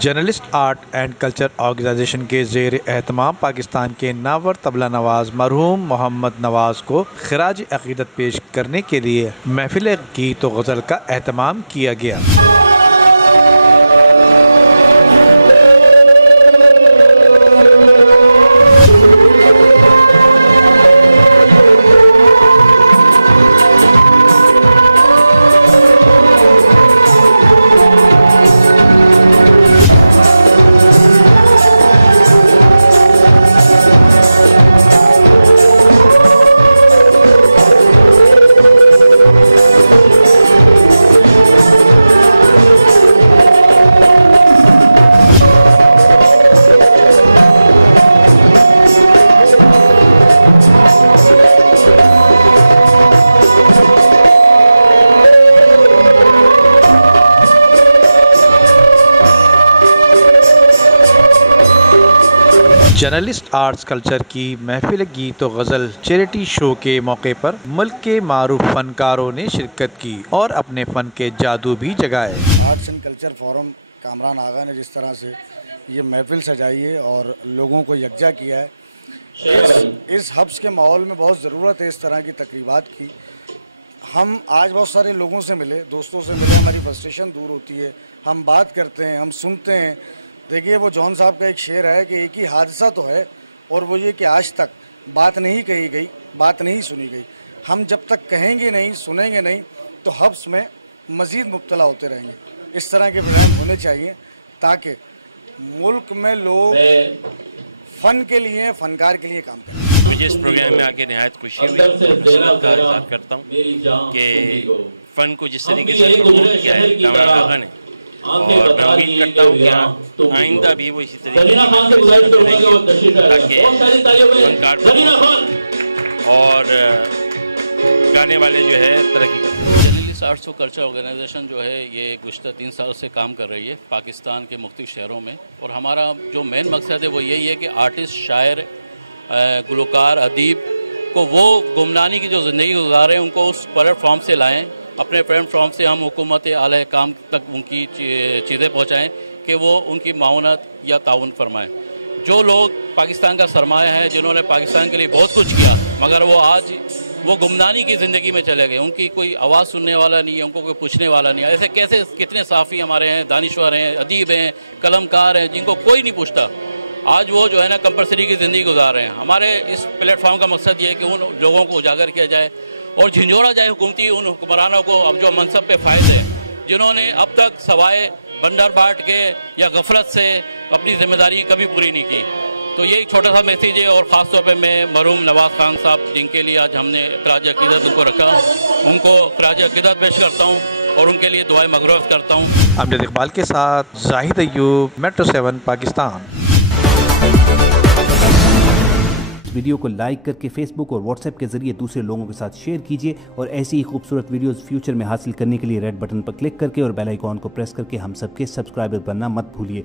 Journalist art and culture organization के ज़ेर एहतमाम पाकिस्तान के नामवर तबला नवाज मरहूम मोहम्मद नवाज को खिराज अकीदत पेश करने के लिए महफिल गीत व गज़ल का एहतमाम किया गया। जर्नलिस्ट आर्ट्स कल्चर की महफिल गीत व गज़ल चैरिटी शो के मौके पर मुल्क के मारूफ फनकारों ने शिरकत की और अपने फ़न के जादू भी जगाए। Arts and culture forum Kamran Agha ने जिस तरह से ये महफिल सजाई है और लोगों को यकजा किया है, इस हब्स के माहौल में बहुत ज़रूरत है इस तरह की तकरीबात की। हम आज बहुत सारे लोगों से मिले, दोस्तों से मिले, हमारी फ्रस्ट्रेशन दूर होती है, हम बात करते हैं, हम सुनते हैं। देखिए, वो जॉन साहब का एक शेर है कि एक ही हादसा तो है और वो ये कि आज तक बात नहीं कही गई, बात नहीं सुनी गई। हम जब तक कहेंगे नहीं, सुनेंगे नहीं, तो हब्स में मज़ीद मुब्तला होते रहेंगे। इस तरह के प्रोग्राम होने चाहिए ताकि मुल्क में लोग फ़न के लिए, फ़नकार के लिए काम करें। मुझे इस प्रोग्राम में आके नहायत खुशी हुई और नस्रत का इज़हार करता हूँ कि फ़न को जिस तरीके से प्रमोट किया है कामरान आगा ने, और मैं उम्मीद करता हूँ कि आइंदा भी वो इसी तरीके की ताकि फनकार और गाने वाले जो है तरक्की करें। जर्नलिस्ट आर्ट्स और कल्चर ऑर्गेनाइजेशन जो है ये गुज़श्ता 3 साल से काम कर रही है पाकिस्तान के मुख्तलिफ शहरों में, और हमारा जो मेन मकसद है वो यही है कि आर्टिस्ट, शायर, गुलकार, अदीब को वो गुमनानी की जो ज़िंदगी गुजार रहे हैं उनको उस प्लेटफॉर्म से लाएँ, अपने प्लेटफॉर्म से हम हुकूमत आला काम तक उनकी चीज़ें पहुँचाएँ कि वो उनकी माउनत या ताउन फरमाएँ। जो लोग पाकिस्तान का सरमाया है, जिन्होंने पाकिस्तान के लिए बहुत कुछ किया, मगर वो आज वो गुमनानी की ज़िंदगी में चले गए, उनकी कोई आवाज़ सुनने वाला नहीं है, उनको कोई पूछने वाला नहीं है। ऐसे कैसे कितने साफ़ी हमारे हैं, दानिश्वर हैं, अदीब हैं, कलमकार हैं, जिनको कोई नहीं पूछता। आज वो जो है ना कंपल्सरी की ज़िंदगी गुजार रहे हैं। हमारे इस प्लेटफॉर्म का मकसद ये है कि उन लोगों को उजागर किया जाए और झिंझोड़ा जाए हुकूमती उन हुक्मरानों को अब जो मनसब पे फायद है, जिन्होंने अब तक सवाए बंडर बाट के या गफलत से अपनी ज़िम्मेदारी कभी पूरी नहीं की। तो ये एक छोटा सा मैसेज है, और ख़ास तौर पे मैं मरहूम नवाज़ खान साहब, जिनके लिए आज हमने खिराज अक़ीदत उनको रखा, उनको खिराज अक़ीदत पेश करता हूँ और उनके लिए दुआएं मग़फ़िरत करता हूँ। अमजद इकबाल के साथ जाहिद अय्यूब, मेट्रो 7 पाकिस्तान। वीडियो को लाइक करके फेसबुक और व्हाट्सएप के जरिए दूसरे लोगों के साथ शेयर कीजिए, और ऐसी ही खूबसूरत वीडियोस फ्यूचर में हासिल करने के लिए रेड बटन पर क्लिक करके और बेल आइकॉन को प्रेस करके हम सबके सब्सक्राइबर बनना मत भूलिए।